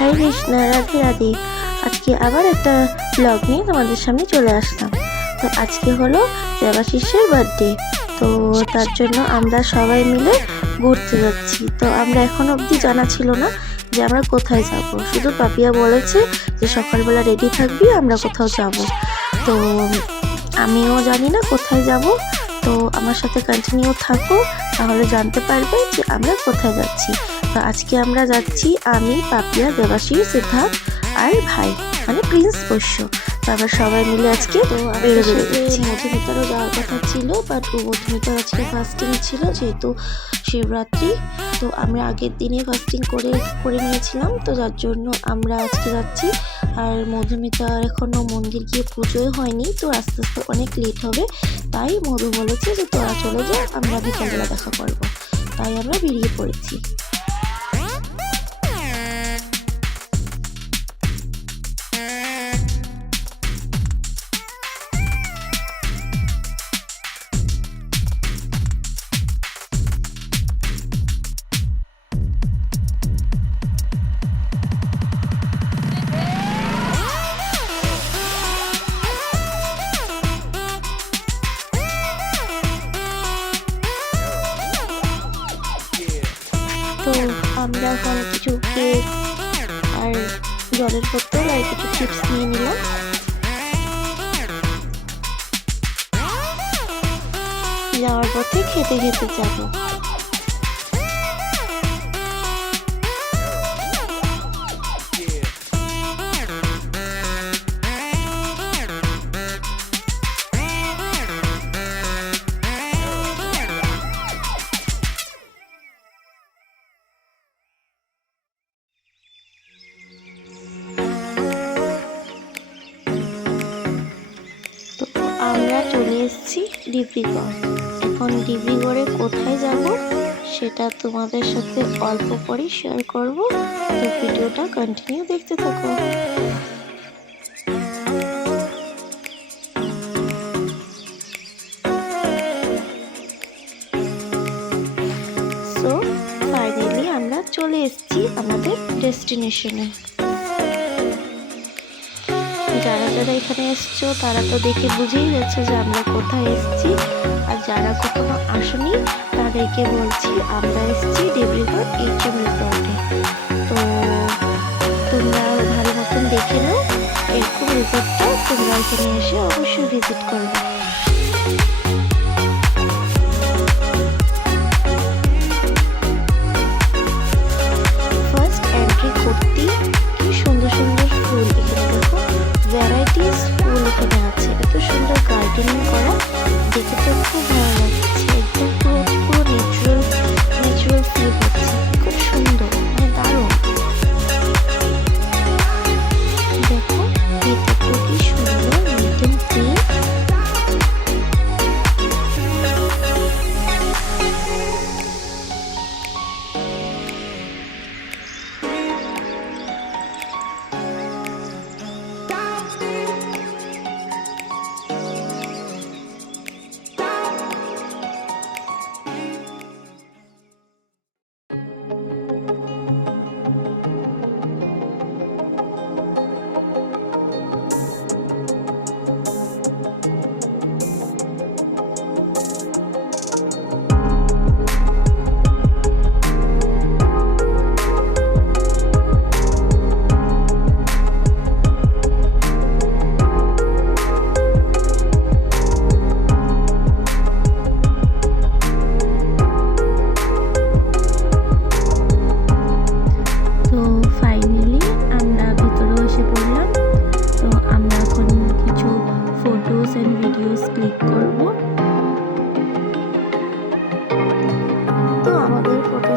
হরে কৃষ্ণ, রাধে রাধে। আজকে আবার একটা ব্লগ নিয়ে তোমাদের সামনে চলে আসলাম। তো আজকে হলো দেবাশিসের বার্থডে, তো তার জন্য আমরা সবাই মিলে ঘুরতে যাচ্ছি। তো আমরা এখন অবধি জানা ছিল না যে আমরা কোথায় যাব, শুধু পাপিয়া বলেছে যে সকালবেলা রেডি থাকবি, আমরা কোথাও যাব। তো আমিও জানি না কোথায় যাব, তো আমার সাথে কন্টিনিউ থাকো, তাহলে জানতে পারবে যে আমরা কোথায় যাচ্ছি। তো আজকে আমরা যাচ্ছি আমি, পাপিয়া, দেবাশিস, সিদ্ধার্থ আর ভাই মানে প্রিন্স পোষ্য। তো আমরা সবাই মিলে আজকে মধুমিতারও যাওয়ার কথা ছিল, বাট মধুমিতার আজকে ফাস্টিং ছিল যেহেতু শিবরাত্রি। তো আমরা আগের দিনে ফাস্টিং করে নিয়েছিলাম, তো যার জন্য আমরা আজকে যাচ্ছি। আর মধুমিতার এখনও মন্দির গিয়ে পুজোই হয়নি, তো আস্তে আস্তে অনেক লেট হবে। তাই মধু বলেছে যে তোরা চলে যা, আমরা বিকালবেলা দেখা করবো। তাই আমরা বেরিয়ে পড়েছি। তো আমরা ওখানে কিছু কেক আর জলের বোতল আর কিছু চিপস নিয়ে নিলাম। যাওয়ার পথে খেতে খেতে যাবো। আমরা চলে এসেছি ডিব্রুগড়। এখন ডিব্রুগড়ে কোথায় যাব সেটা তোমাদের সাথে অল্প করে শেয়ার করব, তো ভিডিওটা কন্টিনিউ দেখতে থাকো। সো ফাইনালি আমরা চলে এসেছি আমাদের ডেস্টিনেশনে। যারা যারা এখানে এসছো তারা তো দেখে বুঝেই গেছে যে আমরা কোথায় এসেছি, আর যারা কখনো আসেনি তাদেরকে বলছি আমরা এসেছি ডিব্রুগড় HM রিসর্টে। তো তোমরা ভালো মতন দেখে নাও, এরকম রিসর্টটা তোমরা এখানে এসে অবশ্যই ভিজিট করবে। ফার্স্ট এন্ট্রি করতেই কি সুন্দর সুন্দর ফুল, এখানে দেখো ভ্যারাইটিস ফুল এখানে আছে, এত সুন্দর গার্ডেনিং করা, দেখে তো খুব ভালো লাগছে। একদম পুরো ন্যাচুরাল ফিল হচ্ছে, খুব সুন্দর, মানে দারুণ। দেখো ভিতরটা কি সুন্দর, একদম ক্লিন।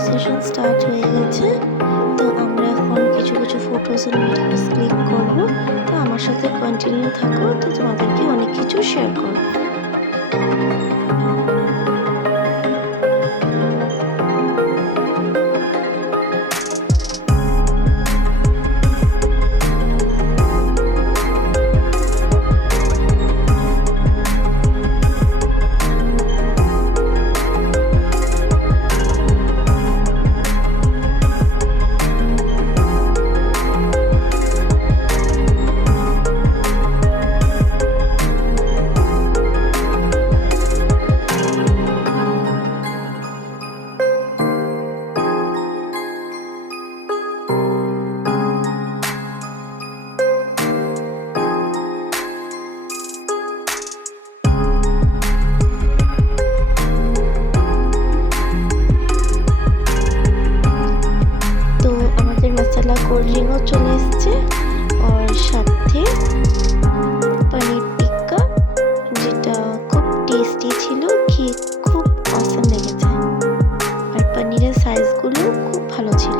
সেশন স্টার্ট হয়ে গেছে, তো আমরা এখন কিছু ফটোস এন্ড ভিডিওস ক্লিক করব। তো আমার সাথে কন্টিনিউ থাকো, তো তোমাদেরকে অনেক কিছু শেয়ার করব। মোমো চলে এসছে আর সাথে পনির টিক্কা, যেটা খুব টেস্টি ছিল, খেয়ে খুব অসাম লেগেছে। আর পনিরের সাইজগুলো খুব ভালো ছিল।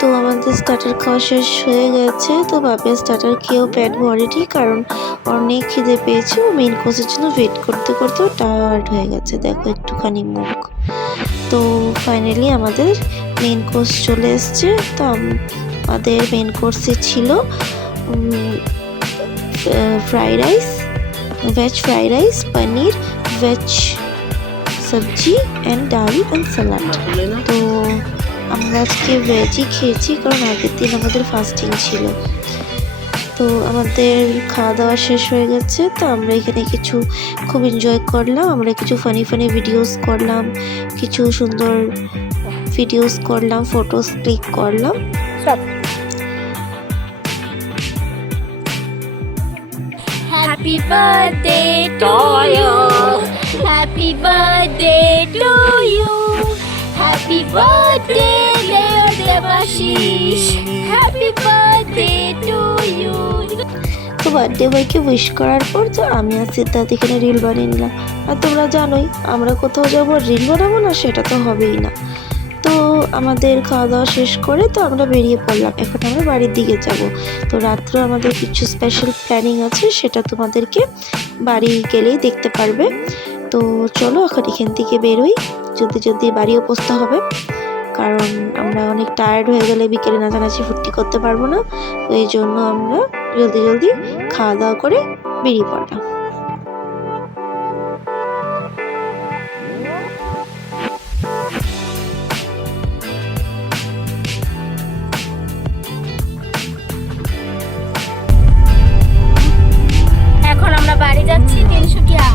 তো আমাদের স্টার্টার খাওয়া শেষ হয়ে গেছে। তো বাপের স্টার্টার খেয়েও পেট ভরেনি, কারণ অনেক খিদে পেয়েছে। ও মেন কোর্সের জন্য ওয়েট করতে করতে টায়ার্ড হয়ে গেছে, দেখো একটুখানি মুখ। তো ফাইনালি আমাদের মেন কোর্স চলে এসছে। তো আমাদের মেন কোর্সে ছিল fried rice, veg fried rice, paneer, veg সবজি অ্যান্ড ডাল অ্যান্ড স্যালাড। তো আমরা আজকে ভেজই খেয়েছি, কারণ আগের দিন আমাদের ফাস্টিং ছিল। তো আমাদের খাওয়া দাওয়া শেষ হয়ে গেছে। তো আমরা এখানে কিছু খুব এনজয় করলাম। আমরা কিছু ফানি ভিডিওস করলাম, কিছু সুন্দর ভিডিওস করলাম, ফটোস ক্লিক করলাম। Happy birthday to you. Happy birthday to you. Happy birthday, Leo Devashish. Happy birthday to you. তো বার্থডে বয়কে উইশ করার পর তো আমি আর সিদ্ধার্থ এখানে রিল বানিয়ে নিলাম। আর তোমরা জানোই আমরা কোথাও যাবো রিল বানাবো না, সেটা তো হবেই না। তো আমাদের খাওয়া দাওয়া শেষ করে তো আমরা বেরিয়ে পড়লাম। এখন আমরা বাড়ির দিকে যাব। তো রাত্রে আমাদের কিছু স্পেশাল প্ল্যানিং আছে, সেটা তোমাদেরকে বাড়ি গেলেই দেখতে পারবে। তো চলো এখন এখান থেকে বেরোই, যদি বাড়িও পৌঁছতে হবে, কারণ আমরা অনেক টায়ার্ড হয়ে গেলে বিকেলে নাচানাচি ফুর্তি করতে পারবো না। তো এই জন্য আমরা জলদি খাওয়া দাওয়া করে বেরিয়ে পড়লাম। এখন আমরা বাড়ি যাচ্ছি তিনসুকিয়া।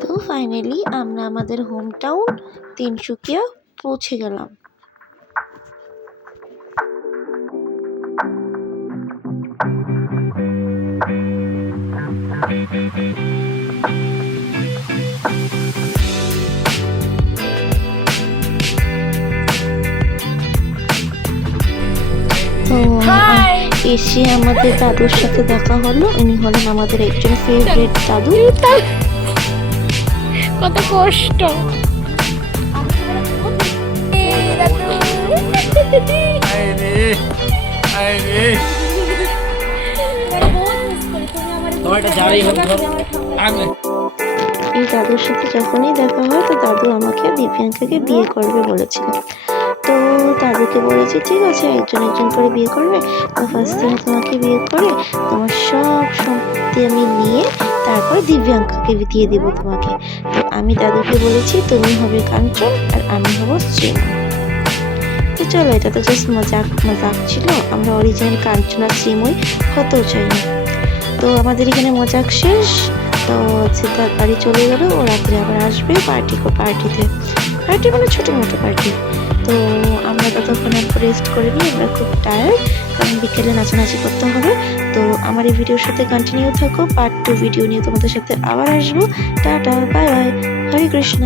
তো ফাইনালি আমরা আমাদের হোম টাউন তিনসুকিয়া পৌঁছে গেলাম। তো এসে আমাদের দাদুর সাথে দেখা হলো। ইনি হলেন আমাদের একজন ফেভারিট দাদু। কত কষ্ট। এই দাদুর সাথে যখনই দেখা হয় তো দাদু আমাকে দিব্যাঙ্কাকে বিয়ে করবে বলেছিল। তো দাদুকে বলেছি ঠিক আছে, একজন করে বিয়ে করবে। তো ফার্স্ট টাইম তোমাকে বিয়ে করে তোমার সব সম্পত্তি আমি নিয়ে তারপর দিব্যাঙ্কাকে দিয়ে দিব তোমাকে। তো আমি দাদুকে বলেছি তুমি হবে কাঞ্চন আর আমি হব শ্রীমা। তো চলো, এটা তো জাস্ট মজাক ছিল, আমরা অরিজিনাল কাঞ্চন আর শ্রীময় হতেও চাই না। তো আমাদের এখানে মজাক শেষ। তো সিদ্ধার্থ বাড়ি চলে গেল, ও রাত্রে আবার আসবে পার্টি মানে ছোটো মোটো পার্টি। তো আমরা ততক্ষণ একটু রেস্ট করে নিই, আমরা খুব টায়ার্ড, কারণ বিকেলে নাচানাচি করতে হবে। তো আমার এই ভিডিওর সাথে কন্টিনিউ থাকো, পার্ট 2 ভিডিও নিয়ে তোমাদের সাথে আবার আসবো। টাটা, বাই বাই, হরে কৃষ্ণ।